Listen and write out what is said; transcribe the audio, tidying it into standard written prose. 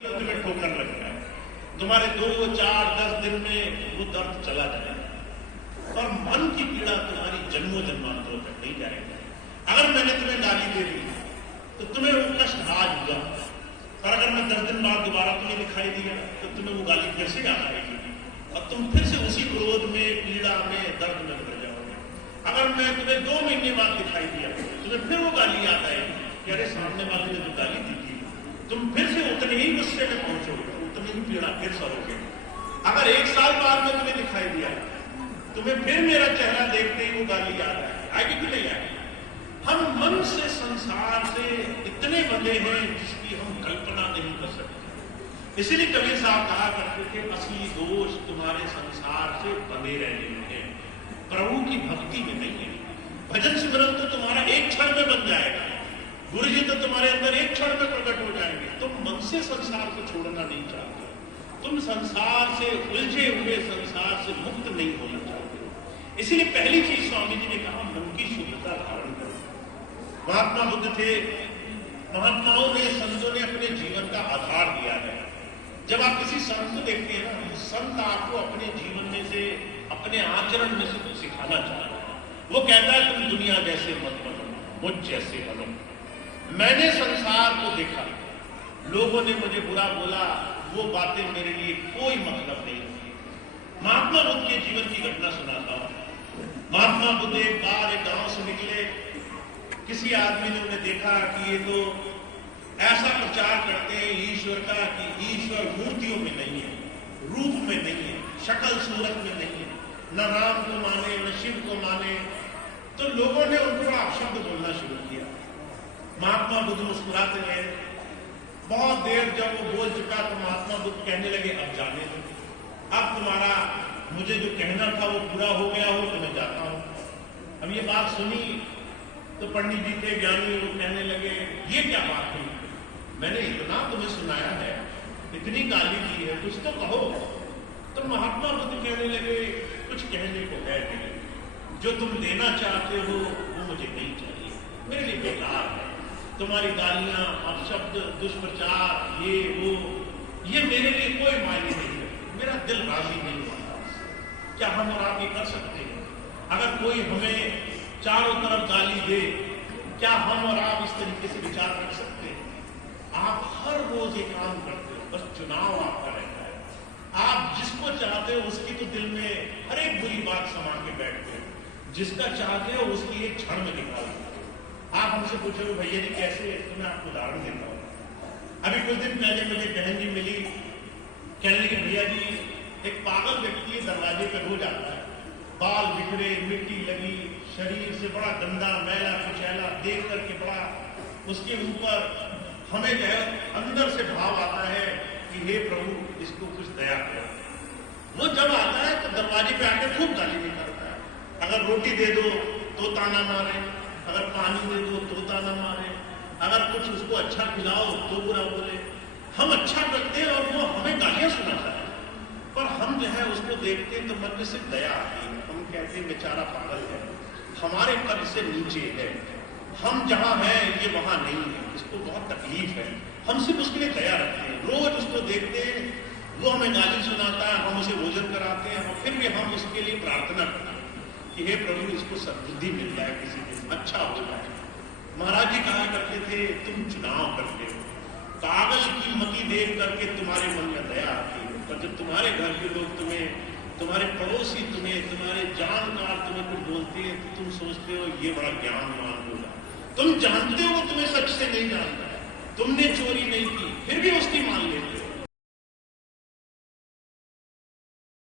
तुम्हें ठोकर लग जाए, तुम्हारे 2, 4, 10 दिन में वो दर्द चला जाएगा और मन की पीड़ा तुम्हारी जन्मों जन्मांतरों तक नहीं जाएगी। अगर मैंने तुम्हें गाली दे दी तो तुम्हें वो कष्ट आज हुआ, और अगर मैं 10 दिन बाद दोबारा तुम्हें दिखाई दिया तो तुम्हें वो गाली फिर से याद आएगी और तुम फिर से उसी क्रोध में, पीड़ा में, दर्द में उतर जाओगे। अगर मैं तुम्हें 2 महीने बाद दिखाई दिया तुम्हें फिर वो गाली याद आएगी कि अरे सामने वाले ने जो गाली दी थी, तुम फिर से उतने ही गुस्से में पहुंचोगे, उतनी ही पीड़ा फिर सहोगे। अगर 1 साल बाद में तुम्हें दिखाई दिया, तुम्हें फिर मेरा चेहरा देखते ही वो गाली याद आएगी कि नहीं आएगी? हम मन से, संसार से इतने बंधे हैं जिसकी हम कल्पना नहीं कर सकते। इसीलिए कबीर साहब कहा करते थे, असली दोष तुम्हारे संसार से बंधे रहने में है, प्रभु की भक्ति में नहीं है। भजन सिमरन तो तुम्हारा एक क्षण में बन जाएगा, गुरु जी तो तुम्हारे अंदर एक क्षण में प्रकट हो जाएंगे। तुम मन से संसार को छोड़ना नहीं चाहते, तुम संसार से उलझे हुए, संसार से मुक्त नहीं होना चाहते। इसीलिए पहली चीज स्वामी जी ने कहा, मन की शुद्धता धारण करो। महात्मा बुद्ध थे, महात्माओं ने, संतों ने अपने जीवन का आधार दिया है। जब आप किसी संत को देखते हैं ना, तो संत आपको अपने जीवन में से, अपने आचरण में से कुछ सिखाना चाहता है। वो कहता है तुम दुनिया जैसे मत बनो, मुझ जैसे बनो। मैंने संसार को देखा, लोगों ने मुझे बुरा बोला, वो बातें मेरे लिए कोई मतलब नहीं थी। महात्मा बुद्ध के जीवन की घटना सुनाता हूं। महात्मा बुद्ध एक बार एक गांव से निकले, किसी आदमी ने उन्हें देखा कि ये तो ऐसा प्रचार करते हैं ईश्वर का कि ईश्वर मूर्तियों में नहीं है, रूप में नहीं है, शक्ल सूरत में नहीं है, न राम को माने न शिव को माने। तो लोगों ने उनको अपशब्द बोलना शुरू किया। महात्मा बुद्ध मुस्कुराते रहे। बहुत देर जब वो बोल चुका तो महात्मा बुद्ध कहने लगे, अब जाने दो, अब तुम्हारा मुझे जो कहना था वो पूरा हो गया हो तो मैं जाता हूं। अब ये बात सुनी तो पंडित जी थे, ज्ञानी, वो कहने लगे, ये क्या बात हुई? मैंने इतना तुम्हें सुनाया है, इतनी गाली दी है, कुछ तो कहो। तो महात्मा बुद्ध कहने लगे, कुछ कहने को है नहीं, जो तुम देना चाहते हो वो मुझे नहीं चाहिए, मेरे लिए बेकार है। तुम्हारी गालियां, अपशब्द, दुष्प्रचार, ये वो, ये मेरे लिए कोई मायने नहीं है, मेरा दिल राजी नहीं होता। क्या हम और आप ये कर सकते हैं? अगर कोई हमें चारों तरफ गाली दे, क्या हम और आप इस तरीके से विचार कर सकते हैं? आप हर रोज ये काम करते हो, बस चुनाव आपका रहता है। आप जिसको चाहते हो उसकी तो दिल में हर एक बुरी बात समा के बैठते हो, जिसका चाहते हो उसकी एक क्षण में निकाल देते हो। आप हमसे पूछोगे भैया जी कैसे? तो मैं आपको उदाहरण देता हूँ। अभी कुछ दिन पहले मुझे बहन जी मिली, कहने लगी भैया जी एक पागल व्यक्ति दरवाजे पर रोज आता है, बाल बिखरे, मिट्टी लगी, शरीर से बड़ा गंदा, मैला कुचैला, देख करके बड़ा उसके ऊपर हमें जो है अंदर से भाव आता है कि हे प्रभु इसको कुछ दया करो। वो जब आता है तो दरवाजे पे आके खूब गाली निकालता है। अगर रोटी दे दो तो ताना मारे, अगर पानी दे दो तो ताना मारे, अगर कुछ उसको अच्छा खिलाओ तो बुरा बोले। हम अच्छा करते हैं और वो हमें गालियां सुनाता है, पर हम जो है उसको देखते हैं तो मन में सिर्फ दया आती है। हम कहते हैं बेचारा पागल है, हमारे कद से नीचे है, हम जहां हैं ये वहां नहीं है, इसको बहुत तकलीफ है। हम सिर्फ उसके लिए दया रखते हैं। रोज उसको देखते हैं, वो हमें गाली सुनाता है, हम उसे भोजन कराते हैं, और फिर भी हम उसके लिए प्रार्थना करते हैं कि हे प्रभु इसको सद्बुद्धि मिल जाए, किसी दिन अच्छा हो जाए। महाराज जी कहा करते थे, तुम चुनाव करते हो, पागल की मति देख करके तुम्हारे मन में दया आती है, पर जब तुम्हारे घर के लोग तुम्हें, तुम्हारे पड़ोसी तुम्हें, तुम्हारे जानकार तुम्हें कुछ बोलते हैं तो तुम सोचते हो ये बड़ा ज्ञानवान होगा। तुम जानते हो वो तुम्हें सच से नहीं जानता है, तुमने चोरी नहीं की, फिर भी उसकी